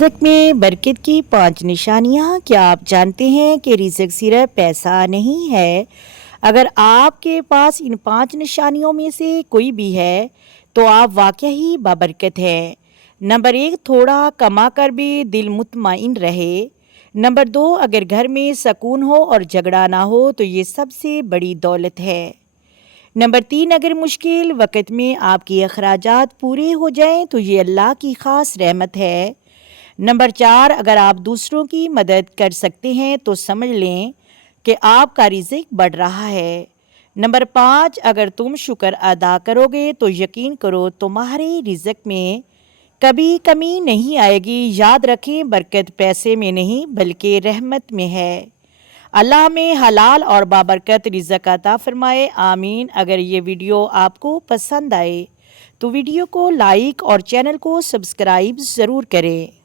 रिज़्क़ में बरकत की 5 निशानियाँ। क्या आप जानते हैं कि रिज़्क़ सिर्फ पैसा नहीं है? अगर आपके पास इन 5 निशानियों में से कोई भी है तो आप वाक़ई ही बाबरकत हैं। नंबर 1, थोड़ा कमा कर भी दिल मुतमईन रहे। नंबर 2, अगर घर में सुकून हो और झगड़ा ना हो तो ये सबसे बड़ी दौलत है। नंबर 3, अगर मुश्किल वक़्त में आपके अखराजात पूरे हो जाएं तो ये अल्लाह की ख़ास रहमत है। नंबर 4, अगर आप दूसरों की मदद कर सकते हैं तो समझ लें कि आपका रिज़्क़ बढ़ रहा है। नंबर 5, अगर तुम शुक्र अदा करोगे तो यकीन करो तुम्हारे रिज़्क़ में कभी कमी नहीं आएगी। याद रखें, बरकत पैसे में नहीं बल्कि रहमत में है। अल्लाह में हलाल और बाबरकत रिज़्क़ अता फरमाए, आमीन। अगर ये वीडियो आपको पसंद आए तो वीडियो को लाइक और चैनल को सब्सक्राइब ज़रूर करें।